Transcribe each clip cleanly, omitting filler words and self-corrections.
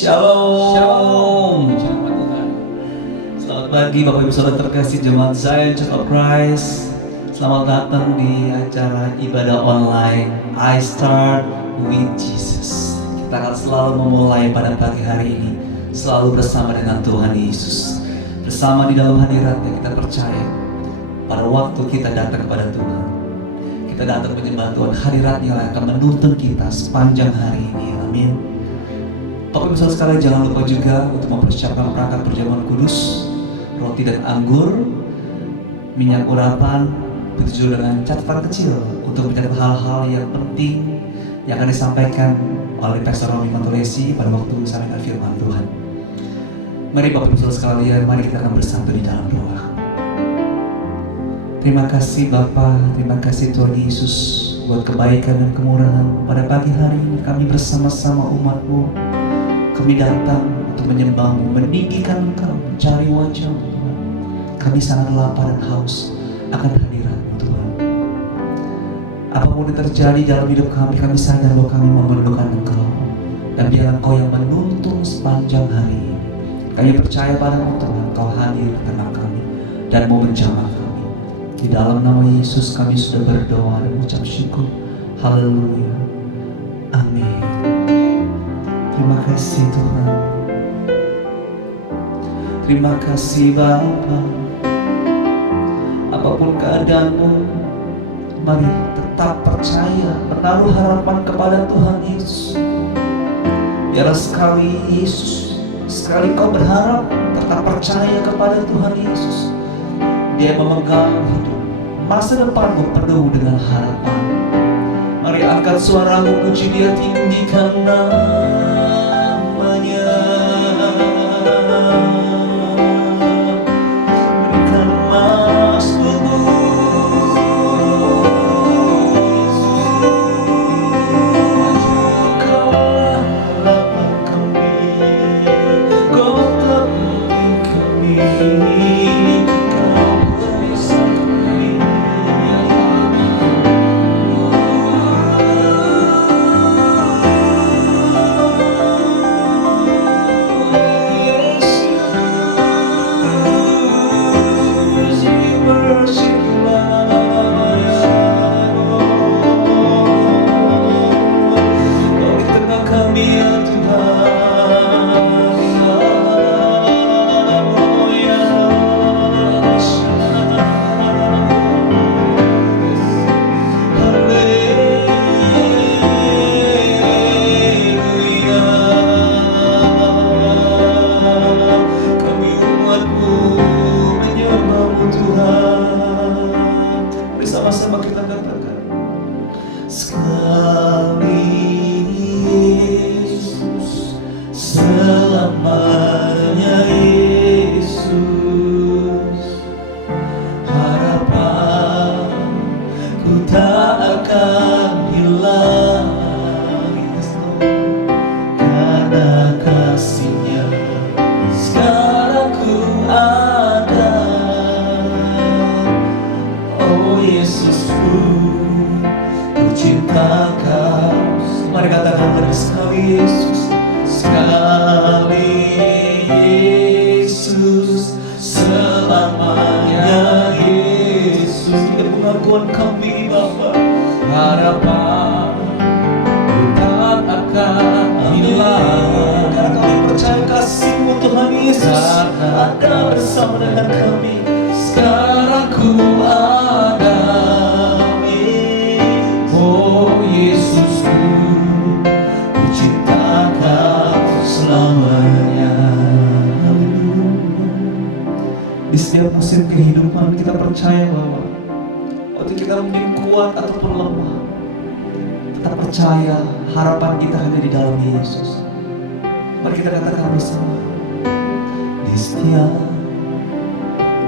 Shalom. Shalom Tuhan. Selamat pagi Bapak Ibu Saudara terkasih jemaat Zion Church of Christ. Selamat datang di acara ibadah online I Start with Jesus. Kita akan selalu memulai pada pagi hari ini selalu bersama dengan Tuhan Yesus. Bersama di dalam hadiratnya kita percaya pada waktu kita datang kepada Tuhan, kita datang menyembah Tuhan, hadiratnya yang akan menuntun kita sepanjang hari ini. Amin. Bapak Ibu Saudara sekalian, jangan lupa juga untuk mempersiapkan perangkat perjamuan kudus, roti dan anggur, minyak urapan, begitu juga dengan catatan kecil untuk mencatat hal-hal yang penting yang akan disampaikan oleh Pastor Romi Matulesi pada waktu sampaikan firman Tuhan. Mari Bapak Ibu Saudara sekalian, mari kita akan bersatu di dalam doa. Terima kasih Bapa, terima kasih Tuhan Yesus buat kebaikan dan kemurahan. Pada pagi hari ini kami bersama-sama umat-Mu, kami datang untuk menyembah-Mu, meninggikan Engkau, mencari wajah-Mu Tuhan. Kami sangat lapar dan haus akan hadirat-Mu Tuhan. Apapun yang terjadi dalam hidup kami, kami sadar bahwa kami memerlukan Engkau. Dan biar Engkau yang menuntun sepanjang hari ini. Kami percaya pada-Mu Tuhan, Engkau hadir di tengah kami dan mau menjamah kami. Di dalam nama Yesus kami sudah berdoa dan mengucap syukur. Haleluya. Amin. Terima kasih Tuhan. Terima kasih Bapa. Apapun keadaanmu, mari tetap percaya, menaruh harapan kepada Tuhan Yesus. Biarlah sekali Yesus, sekali kau berharap, tetap percaya kepada Tuhan Yesus. Dia memegang hidup, masa depanmu penuh dengan harapan. Mari angkat suaramu, puji Dia, tinggikan namanya. Berikan maksudmu, Kau harapan kami, Kau temui kami, Kau perisai kami. Bersama-sama kita katakan sekali Yesus, selamanya Yesus, harapanku tak akan hilang, karena kasih-Nya sekarang ku ada. Yesusku, ku cinta Kau. Mari katakan lagi sekali Yesus, sekali Yesus, selamanya Yesus. Ini pengakuan kami Bapa, harapan ku tak akan hilang, karena kami percaya kasih-Mu Tuhan Yesus ada bersama dengan kami. Sekarang ku ada, oh Yesusku, ku cinta Kau selamanya. Di setiap musim kehidupan kita percaya bahwa waktu kita mungkin kuat ataupun lemah, tetap percaya harapan kita hanya di dalam Yesus. Mari kita katakan bersama, di setiap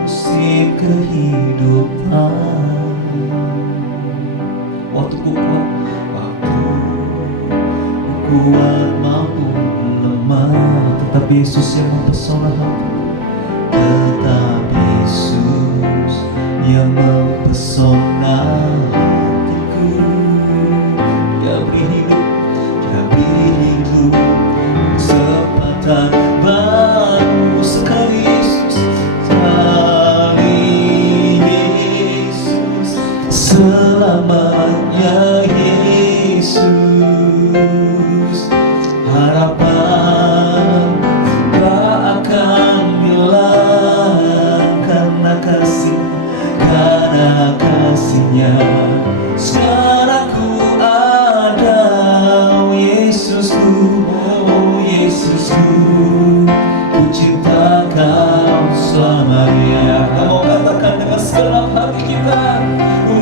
musim kehidupan, waktu ku kuat, waktu ku kuat mampu lemah, tetap Yesus yang mempesona hati, tetap Yesus yang mempesona hatiku. Dia beri hidup, dia beri hidup sepanjang selamanya Yesus. Harapan tak akan hilang karena kasihnya. Sekarang ku ada, oh Yesusku, oh Yesusku, ku cinta Kau selamanya. Kita mau katakan dengan segenap hati kita,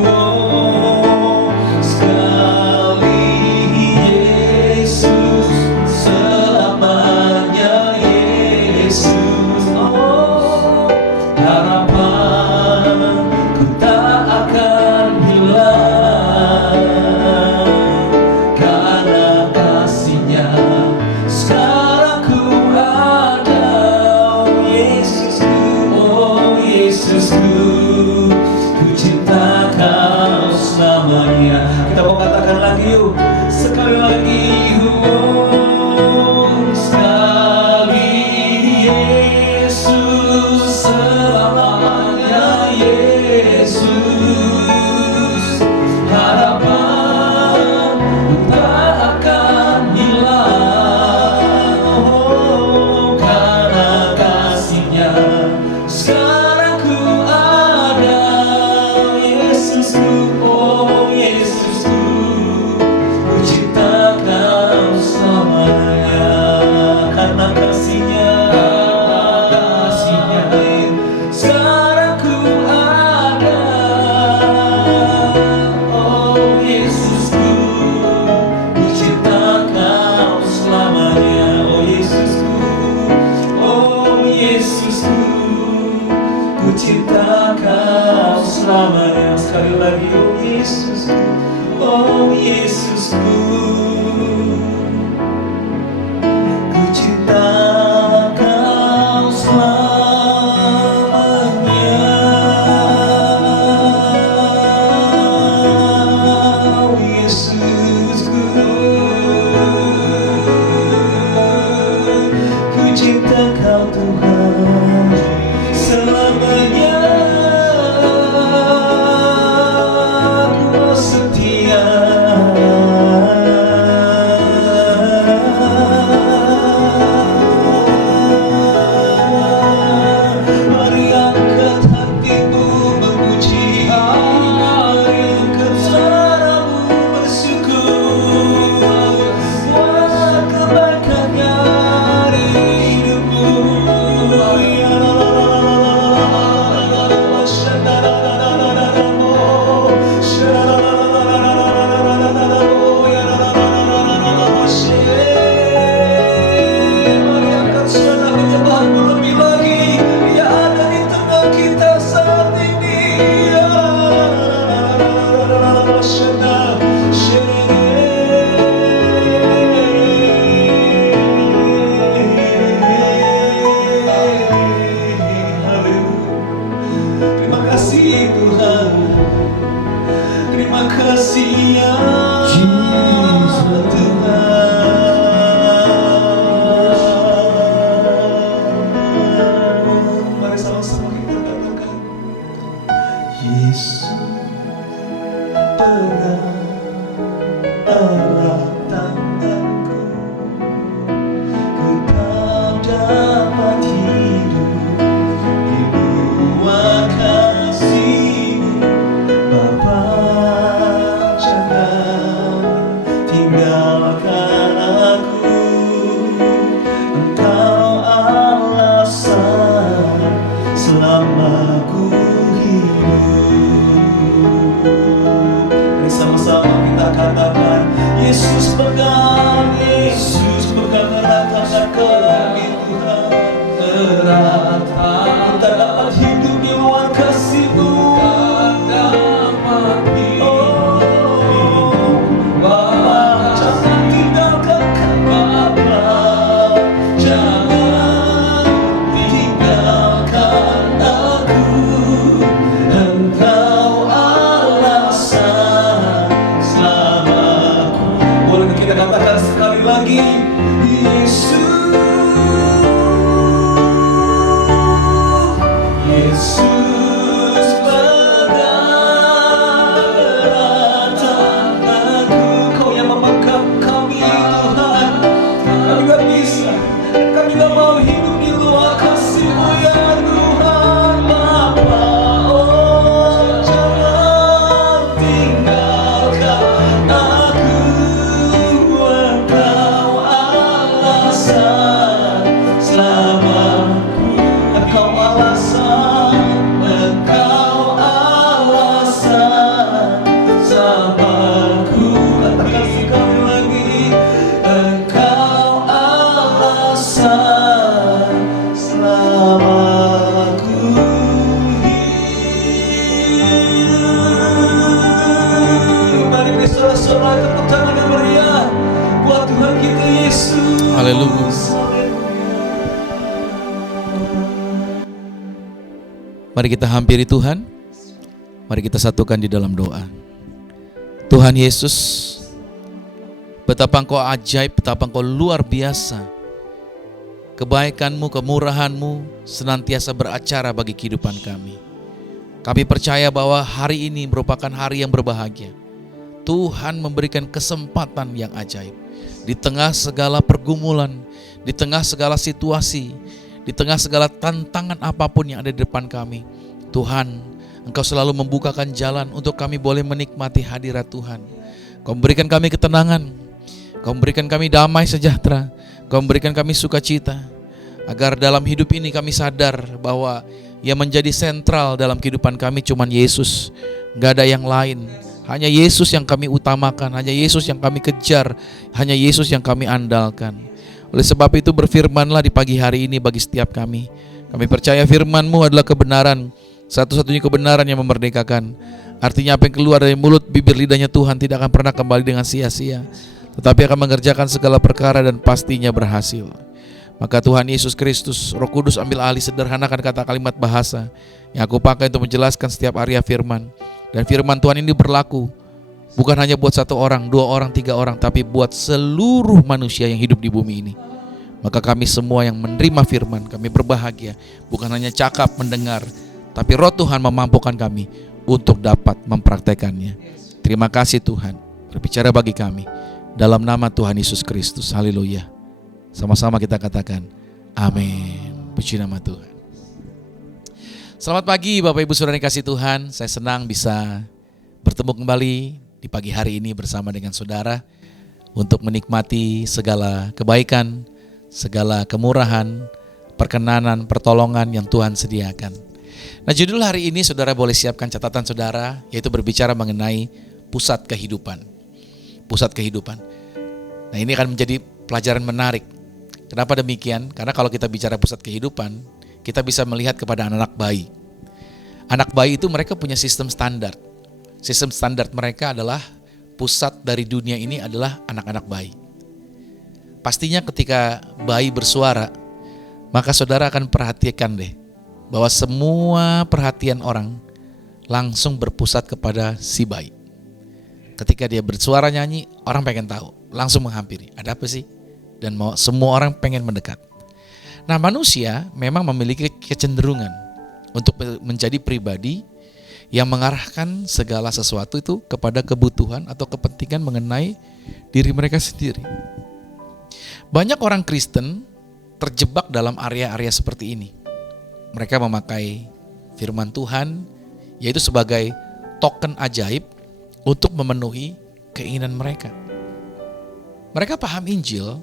oh sekali Yesus, selamanya Yesus. Oh harapan ku tak akan hilang karena kasihnya. Sekarang ku ada, oh Yesusku, oh Yesusku, ku cinta Kau selamanya. Kita mau katakan lagi yuk, sekali lagi, oh sekali Yesus, selamanya Yesus. Harapan tak akan hilang, oh karena kasihnya. Sekarang ku ada, Yesusku, oh Yesusku, ku cinta Kau selamanya karena kasihnya. Sekarang ku ada, oh Yesusku, ku cinta Kau selamanya. Oh Yesusku, oh Yesusku, ku cinta Kau selamanya. Sekali lagi, oh Yesusku, oh Yesusku, ku cinta Kau selamanya. Oh Yesusku, ku cinta Kau Tuhan selamanya. Kau setia, mari angkat hatimu memuji, mari angkat suaramu bersyukur buat kebaikannya di hidupmu. Ya la la la la la la la, shanda la la la la la la, oh shanda la la la la la la la la, oh ya la la la la la la la, mari angkat suara penyembahanmu lebih lagi. Dia ada di tengah kita saat ini. Ya la la la la la la, shanda terima kasih Tuhan, terima kasih ya Tuhan. Mari sama-sama kita katakan, Yesus pegang erat tanganku, ku tak dapat hidup di luar kasih-Mu. Bapa, jangan tinggalkan aku, Engkau alasan selama ku hidup. Mari sama-sama Tepuk tangan yang meriah buat Tuhan kita Yesus. Haleluya. Mari kita hampiri Tuhan. Mari kita satukan di dalam doa. Tuhan Yesus, betapa Engkau ajaib, betapa Engkau luar biasa. Kebaikan-Mu, kemurahan-Mu senantiasa beracara bagi kehidupan kami. Kami percaya bahwa hari ini merupakan hari yang berbahagia. Tuhan memberikan kesempatan yang ajaib. Di tengah segala pergumulan, di tengah segala situasi, di tengah segala tantangan apapun yang ada di depan kami, Tuhan, Engkau selalu membukakan jalan untuk kami boleh menikmati hadirat Tuhan. Kau memberikan kami ketenangan, Kau memberikan kami damai sejahtera, Kau memberikan kami sukacita, agar dalam hidup ini kami sadar bahwa yang menjadi sentral dalam kehidupan kami cuma Yesus, gak ada yang lain. Hanya Yesus yang kami utamakan, hanya Yesus yang kami kejar, hanya Yesus yang kami andalkan. Oleh sebab itu berfirmanlah di pagi hari ini bagi setiap kami. Kami percaya firman-Mu adalah kebenaran, satu-satunya kebenaran yang memerdekakan. Artinya apa yang keluar dari mulut bibir lidahnya Tuhan tidak akan pernah kembali dengan sia-sia, tetapi akan mengerjakan segala perkara dan pastinya berhasil. Maka Tuhan Yesus Kristus, Roh Kudus ambil alih, sederhanakan kata kalimat bahasa yang aku pakai untuk menjelaskan setiap area firman. Dan firman Tuhan ini berlaku bukan hanya buat satu orang, dua orang, tiga orang, tapi buat seluruh manusia yang hidup di bumi ini. Maka kami semua yang menerima firman, kami berbahagia, bukan hanya cakap mendengar, tapi Roh Tuhan memampukan kami untuk dapat mempraktekannya. Terima kasih Tuhan, berbicara bagi kami dalam nama Tuhan Yesus Kristus. Haleluya. Sama-sama kita katakan amin. Puji nama Tuhan. Selamat pagi Bapak Ibu Saudara yang kasih Tuhan. Saya senang bisa bertemu kembali di pagi hari ini bersama dengan saudara untuk menikmati segala kebaikan, segala kemurahan, perkenanan, pertolongan yang Tuhan sediakan. Nah, judul hari ini saudara boleh siapkan catatan saudara, yaitu berbicara mengenai pusat kehidupan. Pusat kehidupan. Nah, ini akan menjadi pelajaran menarik. Kenapa demikian? Karena kalau kita bicara pusat kehidupan, kita bisa melihat kepada anak bayi. Anak bayi itu mereka punya sistem standar. Sistem standar mereka adalah pusat dari dunia ini adalah anak-anak bayi. Pastinya ketika bayi bersuara, maka saudara akan perhatikan deh bahwa semua perhatian orang langsung berpusat kepada si bayi. Ketika dia bersuara nyanyi, orang pengen tahu, langsung menghampiri. Ada apa sih? Dan semua orang pengen mendekat. Nah, manusia memang memiliki kecenderungan untuk menjadi pribadi yang mengarahkan segala sesuatu itu kepada kebutuhan atau kepentingan mengenai diri mereka sendiri. Banyak orang Kristen terjebak dalam area-area seperti ini. Mereka memakai firman Tuhan, yaitu sebagai token ajaib untuk memenuhi keinginan mereka. Mereka paham Injil,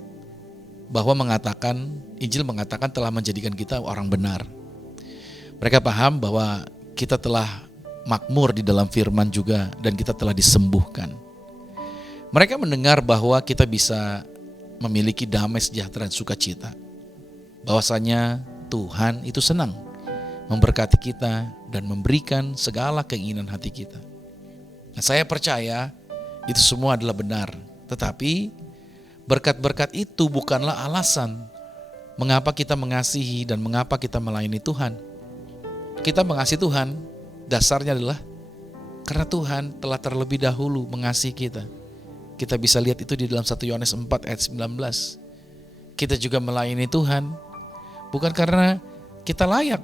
bahwa Injil mengatakan telah menjadikan kita orang benar. Mereka paham bahwa kita telah makmur di dalam firman juga dan kita telah disembuhkan. Mereka mendengar bahwa kita bisa memiliki damai sejahtera dan sukacita. Bahwasanya Tuhan itu senang memberkati kita dan memberikan segala keinginan hati kita. Nah, saya percaya itu semua adalah benar, tetapi berkat-berkat itu bukanlah alasan mengapa kita mengasihi dan mengapa kita melayani Tuhan. Kita mengasihi Tuhan, dasarnya adalah karena Tuhan telah terlebih dahulu mengasihi kita. Kita bisa lihat itu di dalam 1 Yohanes 4 ayat 19. Kita juga melayani Tuhan bukan karena kita layak,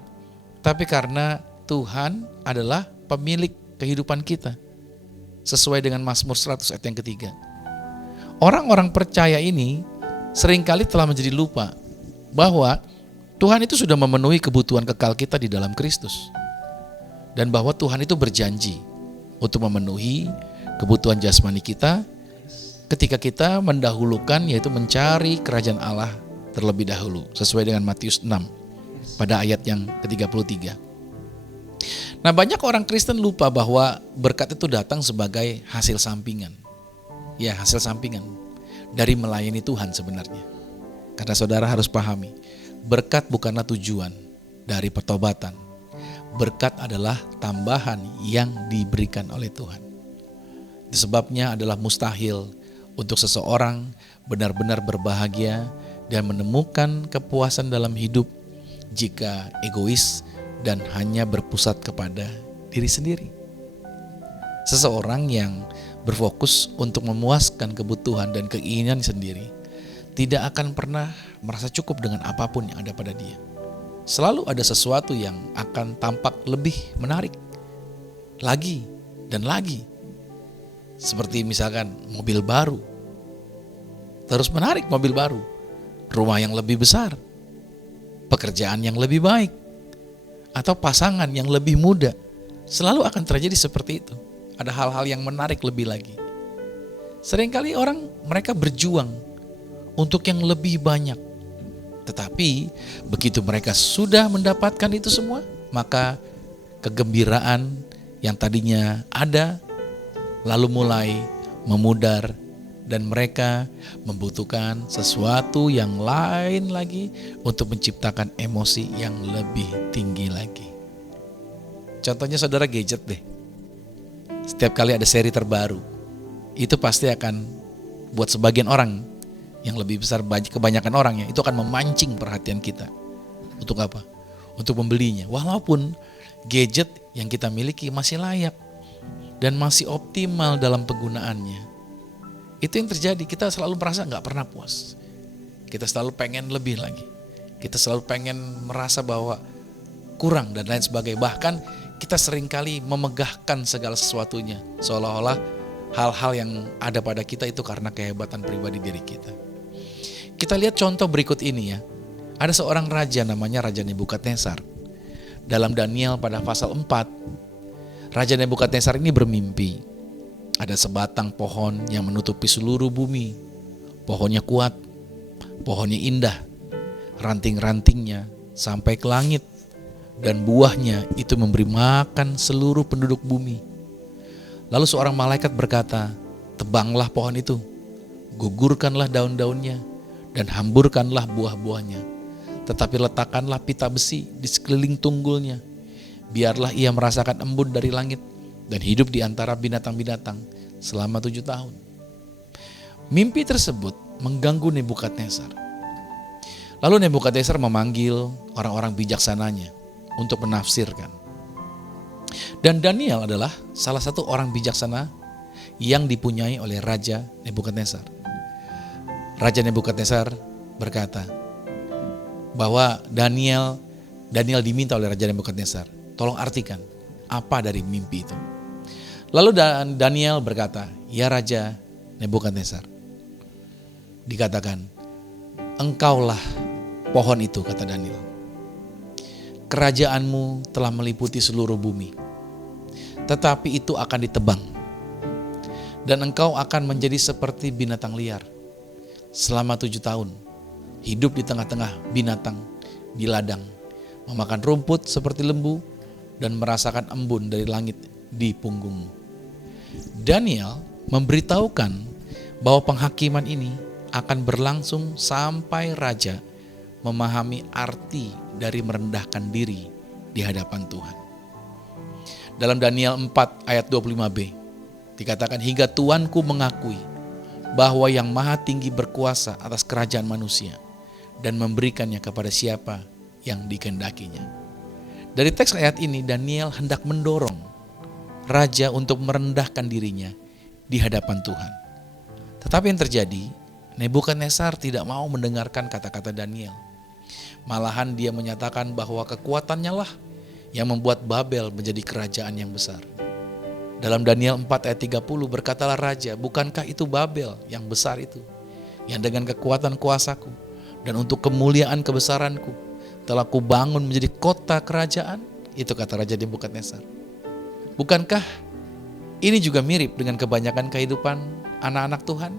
tapi karena Tuhan adalah pemilik kehidupan kita. Sesuai dengan Mazmur 100 ayat yang ketiga. Orang-orang percaya ini seringkali telah menjadi lupa bahwa Tuhan itu sudah memenuhi kebutuhan kekal kita di dalam Kristus. Dan bahwa Tuhan itu berjanji untuk memenuhi kebutuhan jasmani kita ketika kita mendahulukan, yaitu mencari kerajaan Allah terlebih dahulu. Sesuai dengan Matius 6 pada ayat yang ke-33. Nah, banyak orang Kristen lupa bahwa berkat itu datang sebagai hasil sampingan. Ya, hasil sampingan dari melayani Tuhan sebenarnya. Karena saudara harus pahami, berkat bukanlah tujuan dari pertobatan. Berkat adalah tambahan yang diberikan oleh Tuhan. Itu sebabnya adalah mustahil untuk seseorang benar-benar berbahagia dan menemukan kepuasan dalam hidup jika egois dan hanya berpusat kepada diri sendiri. Seseorang yang berfokus untuk memuaskan kebutuhan dan keinginan sendiri tidak akan pernah merasa cukup dengan apapun yang ada pada dia. Selalu ada sesuatu yang akan tampak lebih menarik lagi dan lagi. Seperti misalkan mobil baru, terus menarik mobil baru, rumah yang lebih besar, pekerjaan yang lebih baik, atau pasangan yang lebih muda. Selalu akan terjadi seperti itu. Ada hal-hal yang menarik lebih lagi. Seringkali orang mereka berjuang untuk yang lebih banyak. Tetapi begitu mereka sudah mendapatkan itu semua, maka kegembiraan yang tadinya ada lalu mulai memudar dan mereka membutuhkan sesuatu yang lain lagi untuk menciptakan emosi yang lebih tinggi lagi. Contohnya saudara gadget deh. Setiap kali ada seri terbaru, itu pasti akan buat sebagian orang yang lebih besar, kebanyakan orang ya, itu akan memancing perhatian kita. Untuk apa? Untuk membelinya. Walaupun gadget yang kita miliki masih layak dan masih optimal dalam penggunaannya. Itu yang terjadi, kita selalu merasa gak pernah puas. Kita selalu pengen lebih lagi. Kita selalu pengen merasa bahwa kurang dan lain sebagainya. Bahkan kita seringkali memegahkan segala sesuatunya. Seolah-olah hal-hal yang ada pada kita itu karena kehebatan pribadi diri kita. Kita lihat contoh berikut ini ya. Ada seorang raja namanya Raja Nebukadnezar. Dalam Daniel pada pasal 4, Raja Nebukadnezar ini bermimpi. Ada sebatang pohon yang menutupi seluruh bumi. Pohonnya kuat, pohonnya indah, ranting-rantingnya sampai ke langit. Dan buahnya itu memberi makan seluruh penduduk bumi. Lalu seorang malaikat berkata, tebanglah pohon itu, gugurkanlah daun-daunnya, dan hamburkanlah buah-buahnya. Tetapi letakkanlah pita besi di sekeliling tunggulnya. Biarlah ia merasakan embun dari langit dan hidup di antara binatang-binatang selama 7 tahun. Mimpi tersebut mengganggu Nebukadnezar. Lalu Nebukadnezar memanggil orang-orang bijaksananya untuk menafsirkan. Dan Daniel adalah salah satu orang bijaksana yang dipunyai oleh Raja Nebukadnezar. Raja Nebukadnezar berkata bahwa Daniel diminta oleh Raja Nebukadnezar, tolong artikan apa dari mimpi itu. Lalu Daniel berkata, ya Raja Nebukadnezar, dikatakan, engkaulah pohon itu, kata Daniel. Kerajaanmu telah meliputi seluruh bumi, tetapi itu akan ditebang, dan engkau akan menjadi seperti binatang liar selama 7 tahun, hidup di tengah-tengah binatang di ladang, memakan rumput seperti lembu, dan merasakan embun dari langit di punggungmu. Daniel memberitahukan bahwa penghakiman ini akan berlangsung sampai raja memahami arti dari merendahkan diri di hadapan Tuhan. Dalam Daniel 4 ayat 25b dikatakan, hingga Tuanku mengakui bahwa yang maha tinggi berkuasa atas kerajaan manusia dan memberikannya kepada siapa yang dikehendakinya. Dari teks ayat ini Daniel hendak mendorong raja untuk merendahkan dirinya di hadapan Tuhan. Tetapi yang terjadi, Nebukadnezar tidak mau mendengarkan kata-kata Daniel. Malahan dia menyatakan bahwa kekuatannya lah yang membuat Babel menjadi kerajaan yang besar. Dalam Daniel 4 ayat 30 berkatalah raja, bukankah itu Babel yang besar itu, yang dengan kekuatan kuasaku dan untuk kemuliaan kebesaranku telah kubangun menjadi kota kerajaan? Itu kata Raja Nebukadnezar. Bukankah ini juga mirip dengan kebanyakan kehidupan anak-anak Tuhan,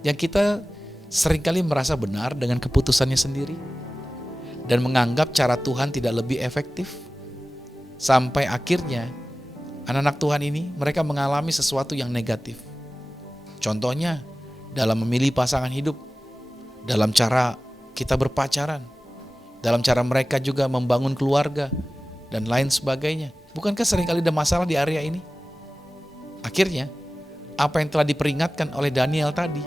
yang kita seringkali merasa benar dengan keputusannya sendiri dan menganggap cara Tuhan tidak lebih efektif, sampai akhirnya anak-anak Tuhan ini mereka mengalami sesuatu yang negatif. Contohnya dalam memilih pasangan hidup, dalam cara kita berpacaran, dalam cara mereka juga membangun keluarga dan lain sebagainya. Bukankah seringkali ada masalah di area ini? Akhirnya Apa yang telah diperingatkan oleh Daniel tadi,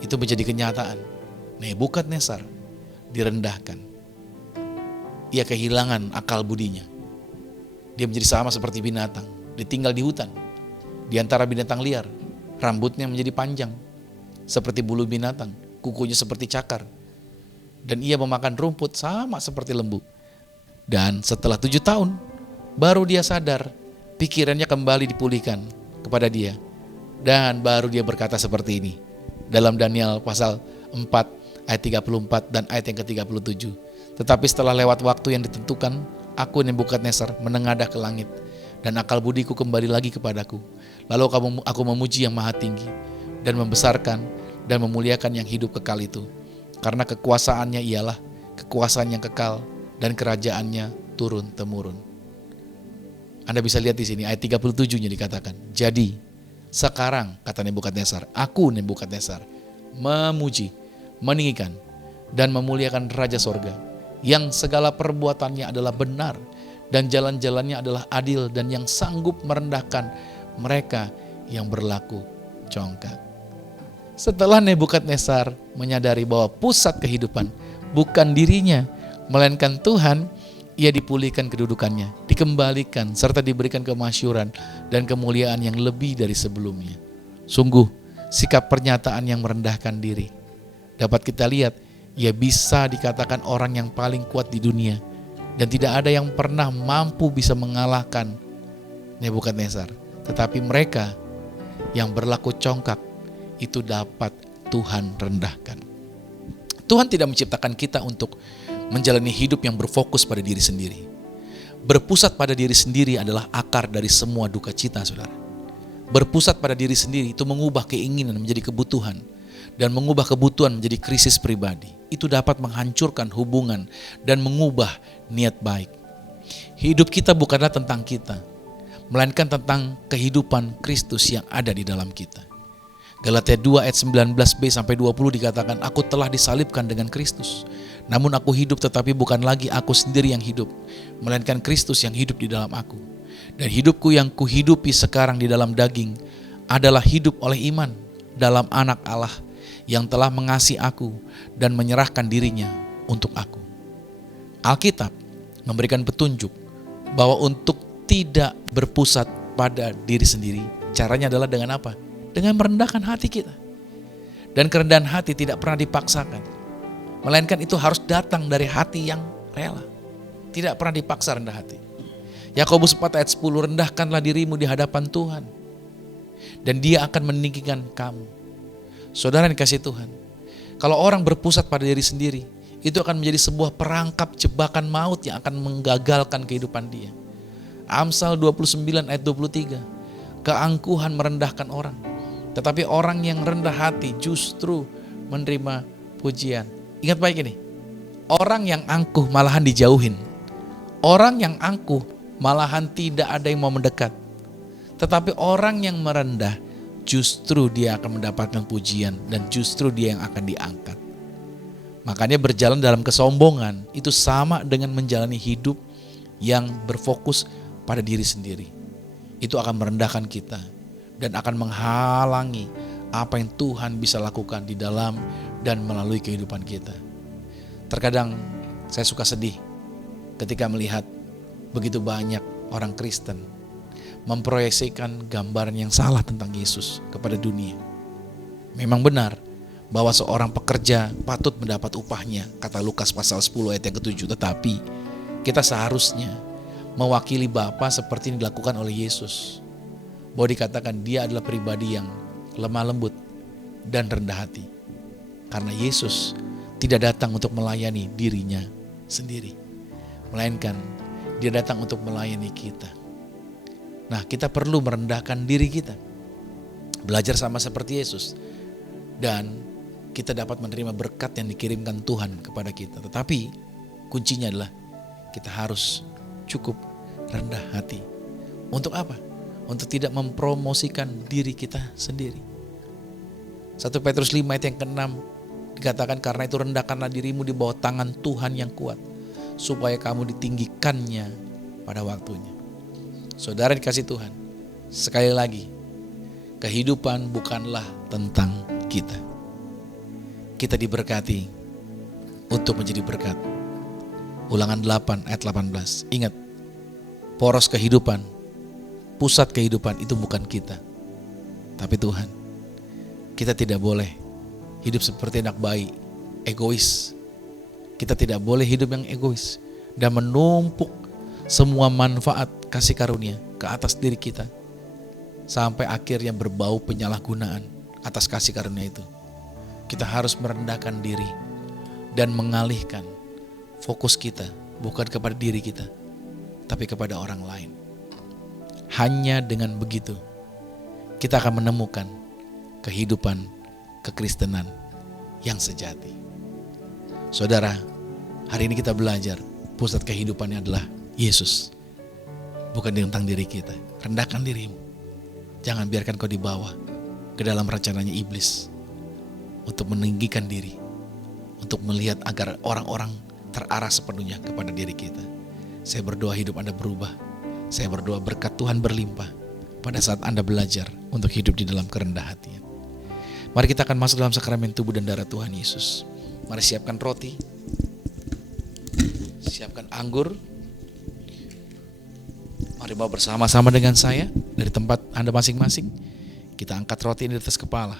itu menjadi kenyataan. Nebukadnezar direndahkan. Ia kehilangan akal budinya. Dia menjadi sama seperti binatang, ditinggal di hutan, di antara binatang liar. Rambutnya menjadi panjang, seperti bulu binatang, kukunya seperti cakar. Dan ia memakan rumput sama seperti lembu. Dan setelah 7 tahun, baru dia sadar, pikirannya kembali dipulihkan kepada dia. Dan baru dia berkata seperti ini, dalam Daniel pasal 4 ayat 34 dan ayat yang ke-37. Tetapi setelah lewat waktu yang ditentukan, aku Nebukadnezar menengadah ke langit, dan akal budiku kembali lagi kepadaku. Lalu aku memuji yang maha tinggi, dan membesarkan dan memuliakan yang hidup kekal itu. Karena kekuasaannya ialah kekuasaan yang kekal, dan kerajaannya turun-temurun. Anda bisa lihat di sini ayat 37-nya dikatakan, jadi sekarang, kata Nebukadnezar, aku Nebukadnezar memuji, meninggikan, dan memuliakan Raja Sorga, yang segala perbuatannya adalah benar, dan jalan-jalannya adalah adil, dan yang sanggup merendahkan mereka yang berlaku congkak. Setelah Nebukadnezar menyadari bahwa pusat kehidupan bukan dirinya, melainkan Tuhan, ia dipulihkan kedudukannya, dikembalikan, serta diberikan kemasyhuran dan kemuliaan yang lebih dari sebelumnya. Sungguh, sikap pernyataan yang merendahkan diri. Dapat kita lihat, ia bisa dikatakan orang yang paling kuat di dunia, dan tidak ada yang pernah mampu bisa mengalahkan Nebukadnezar. Tetapi mereka yang berlaku congkak, itu dapat Tuhan rendahkan. Tuhan tidak menciptakan kita untuk menjalani hidup yang berfokus pada diri sendiri. Berpusat pada diri sendiri adalah akar dari semua duka cita, saudara. Berpusat pada diri sendiri itu mengubah keinginan menjadi kebutuhan, dan mengubah kebutuhan menjadi krisis pribadi. Itu dapat menghancurkan hubungan dan mengubah niat baik. Hidup kita bukanlah tentang kita, melainkan tentang kehidupan Kristus yang ada di dalam kita. Galatia 2 ayat 19b sampai 20 dikatakan, aku telah disalibkan dengan Kristus. Namun aku hidup, tetapi bukan lagi aku sendiri yang hidup, melainkan Kristus yang hidup di dalam aku. Dan hidupku yang kuhidupi sekarang di dalam daging adalah hidup oleh iman dalam Anak Allah yang telah mengasihi aku dan menyerahkan dirinya untuk aku. Alkitab memberikan petunjuk bahwa untuk tidak berpusat pada diri sendiri, caranya adalah dengan apa? Dengan merendahkan hati kita. Dan kerendahan hati tidak pernah dipaksakan, melainkan itu harus datang dari hati yang rela. Tidak pernah dipaksa rendah hati. Yakobus 4 ayat 10, rendahkanlah dirimu di hadapan Tuhan, dan Dia akan meninggikan kamu. Saudara yang dikasihi Tuhan, kalau orang berpusat pada diri sendiri, itu akan menjadi sebuah perangkap jebakan maut yang akan menggagalkan kehidupan dia. Amsal 29 ayat 23, keangkuhan merendahkan orang, tetapi orang yang rendah hati justru menerima pujian. Ingat baik ini, orang yang angkuh malahan dijauhin. Orang yang angkuh malahan tidak ada yang mau mendekat. Tetapi orang yang merendah, justru dia akan mendapatkan pujian dan justru dia yang akan diangkat. Makanya berjalan dalam kesombongan itu sama dengan menjalani hidup yang berfokus pada diri sendiri. Itu akan merendahkan kita dan akan menghalangi apa yang Tuhan bisa lakukan di dalam dan melalui kehidupan kita. Terkadang saya suka sedih ketika melihat begitu banyak orang Kristen memproyeksikan gambaran yang salah tentang Yesus kepada dunia. Memang benar bahwa seorang pekerja patut mendapat upahnya, kata Lukas pasal 10 ayat yang ke-7. Tetapi kita seharusnya mewakili Bapa seperti yang dilakukan oleh Yesus. Bahwa dikatakan dia adalah pribadi yang lemah lembut dan rendah hati. Karena Yesus tidak datang untuk melayani dirinya sendiri, melainkan dia datang untuk melayani kita. Nah, kita perlu merendahkan diri kita, belajar sama seperti Yesus, dan kita dapat menerima berkat yang dikirimkan Tuhan kepada kita. Tetapi kuncinya adalah kita harus cukup rendah hati. Untuk apa? Untuk tidak mempromosikan diri kita sendiri. 1 Petrus 5 ayat yang ke-6 dikatakan, karena itu rendahkanlah dirimu di bawah tangan Tuhan yang kuat, supaya kamu ditinggikannya pada waktunya. Saudara dikasih Tuhan, sekali lagi, Kehidupan bukanlah tentang kita. Kita diberkati untuk menjadi berkat. Ulangan 8 ayat 18. Ingat, poros kehidupan, pusat kehidupan itu bukan kita, tapi Tuhan. Kita tidak boleh hidup seperti anak bayi, egois. Kita tidak boleh hidup yang egois dan menumpuk semua manfaat kasih karunia ke atas diri kita, sampai akhirnya berbau penyalahgunaan atas kasih karunia itu. Kita harus merendahkan diri dan mengalihkan fokus kita bukan kepada diri kita, tapi kepada orang lain. Hanya dengan begitu kita akan menemukan kehidupan kekristenan yang sejati. Saudara, hari ini kita belajar pusat kehidupannya adalah Yesus, bukan tentang diri kita. Rendahkan dirimu. Jangan biarkan kau dibawa ke dalam rencananya iblis untuk meninggikan diri, untuk melihat agar orang-orang terarah sepenuhnya kepada diri kita. Saya berdoa hidup Anda berubah. Saya berdoa berkat Tuhan berlimpah pada saat Anda belajar untuk hidup di dalam kerendahan hati. Mari kita akan masuk dalam sakramen tubuh dan darah Tuhan Yesus. Mari siapkan roti, siapkan anggur. Mari bawa bersama-sama dengan saya dari tempat Anda masing-masing. Kita angkat roti ini di atas kepala.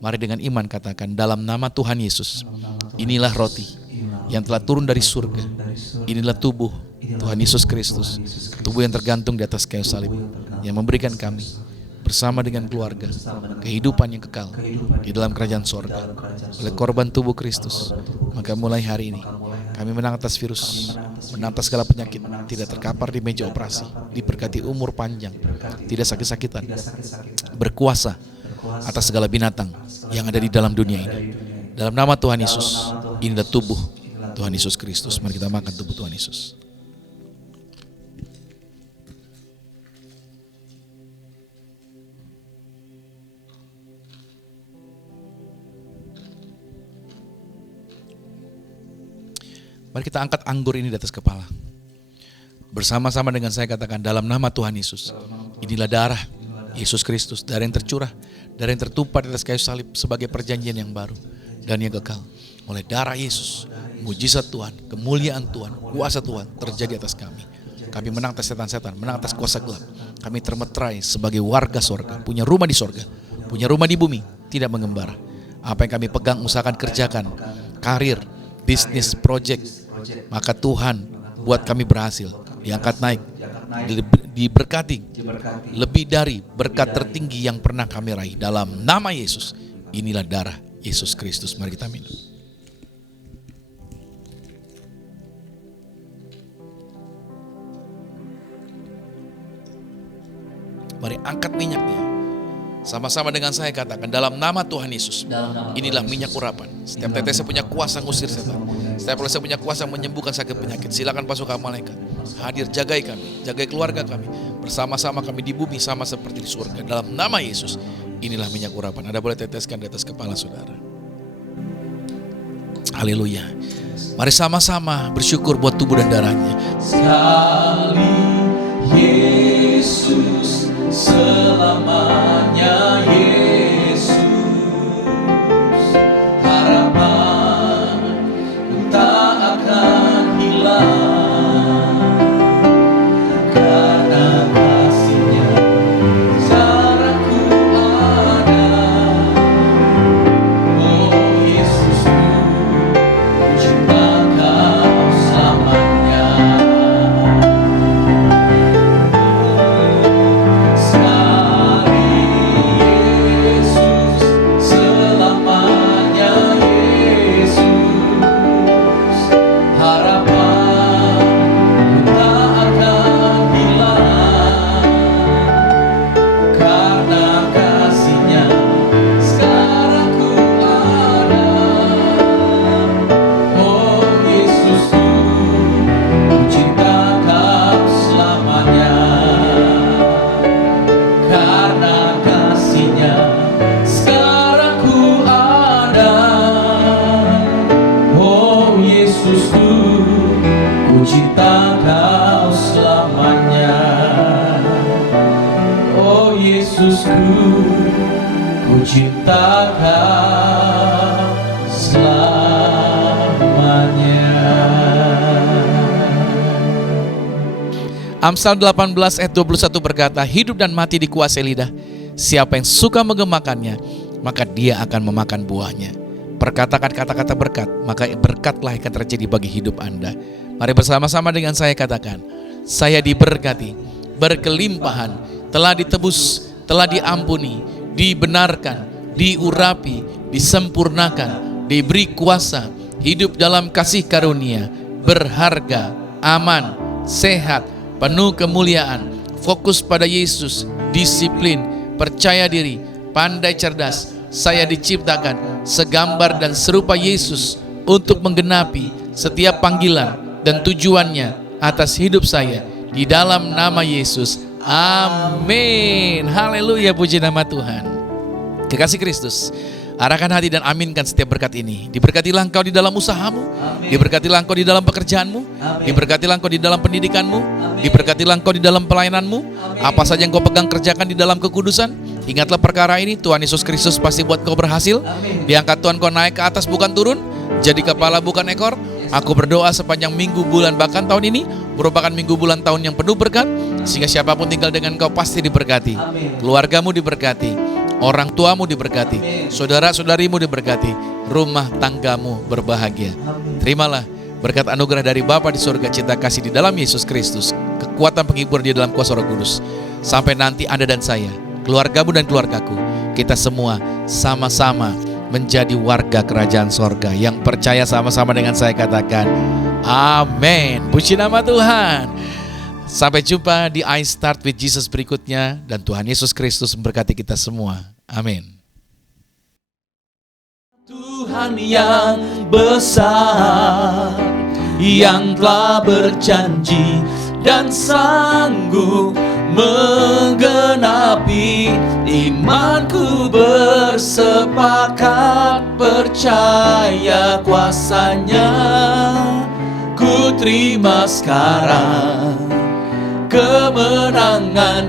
Mari dengan iman katakan, dalam nama Tuhan Yesus, inilah roti yang telah turun dari surga. Inilah tubuh Tuhan Yesus Kristus, tubuh yang tergantung di atas kayu salib, yang memberikan kami bersama dengan keluarga kehidupan yang kekal di dalam kerajaan sorga. Oleh korban tubuh Kristus, maka mulai hari ini kami menang atas virus, menang atas segala penyakit, tidak terkapar di meja operasi, diberkati umur panjang, tidak sakit-sakitan, berkuasa atas segala binatang yang ada di dalam dunia ini. Dalam nama Tuhan Yesus, inilah tubuh Tuhan Yesus Kristus. Mari kita makan tubuh Tuhan Yesus. Mari kita angkat anggur ini di atas kepala. Bersama-sama dengan saya katakan, dalam nama Tuhan Yesus, inilah darah Yesus Kristus, darah yang tercurah, darah yang tertumpah di atas kayu salib sebagai perjanjian yang baru dan yang kekal. Oleh darah Yesus, mujizat Tuhan, kemuliaan Tuhan, kuasa Tuhan terjadi atas kami. Kami menang atas setan-setan, menang atas kuasa gelap. Kami termeterai sebagai warga sorga, punya rumah di sorga, punya rumah di bumi, tidak mengembara. Apa yang kami pegang, usahakan kerjakan, karir, bisnis, project, maka Tuhan buat kami berhasil, diangkat naik, diberkati lebih dari berkat tertinggi yang pernah kami raih. Dalam nama Yesus, inilah darah Yesus Kristus. Mari kita minum. Mari angkat minyaknya. Sama-sama dengan saya katakan, dalam nama Tuhan Yesus, inilah minyak urapan. Setiap tetesnya punya kuasa ngusir setan. Setiap tetesnya punya kuasa menyembuhkan sakit penyakit. Silakan pasukan malaikat hadir, jagai kami, jagai keluarga kami. Bersama-sama kami di bumi sama seperti di surga. Dalam nama Yesus, inilah minyak urapan. Anda boleh teteskan di atas kepala saudara. Haleluya. Mari sama-sama bersyukur buat tubuh dan darahnya. Sekali Yesus, selamanya Yesus, harapan tak akan hilang, karena kasih-Nya jarakku ada. Oh Yesusku, cinta Kau selamanya. Sekali ku ciptakan selamanya. Amsal 18 ayat 21 berkata, hidup dan mati dikuasai lidah. Siapa yang suka menggemakannya, maka dia akan memakan buahnya. Perkatakan kata-kata berkat, maka berkatlah akan terjadi bagi hidup Anda. Mari bersama-sama dengan saya katakan, saya diberkati, berkelimpahan, telah ditebus, telah diampuni, dibenarkan, diurapi, disempurnakan, diberi kuasa, hidup dalam kasih karunia, berharga, aman, sehat, penuh kemuliaan, fokus pada Yesus, disiplin, percaya diri, pandai cerdas. Saya diciptakan segambar dan serupa Yesus untuk menggenapi setiap panggilan dan tujuannya atas hidup saya di dalam nama Yesus. Amin. Haleluya, puji nama Tuhan. Kekasih Kristus, arahkan hati dan aminkan setiap berkat ini. Diberkatilah engkau di dalam usahamu, diberkatilah engkau di dalam pekerjaanmu, diberkatilah engkau di dalam pendidikanmu, diberkatilah engkau di dalam pelayananmu. Apa saja yang kau pegang kerjakan di dalam kekudusan. Ingatlah perkara ini, Tuhan Yesus Kristus pasti buat kau berhasil. Diangkat Tuhan kau naik ke atas bukan turun, jadi kepala bukan ekor. Aku berdoa sepanjang minggu, bulan, bahkan tahun ini merupakan minggu, bulan, tahun yang penuh berkat, sehingga siapapun tinggal dengan kau pasti diberkati. Keluargamu diberkati, orang tuamu diberkati, saudara-saudarimu diberkati, rumah tanggamu berbahagia. Terimalah berkat anugerah dari Bapa di surga, cinta kasih di dalam Yesus Kristus, kekuatan penghibur di dalam kuasa Roh Kudus. Sampai nanti Anda dan saya, keluargamu dan keluargaku, kita semua sama-sama menjadi warga kerajaan sorga. Yang percaya sama-sama dengan saya katakan amin. Puji nama Tuhan. Sampai jumpa di I Start with Jesus berikutnya, dan Tuhan Yesus Kristus memberkati kita semua. Amin. Tuhan yang besar, yang telah berjanji dan sanggup menggenapi, imanku bersepakat percaya kuasanya. Ku terima sekarang kemenangan dan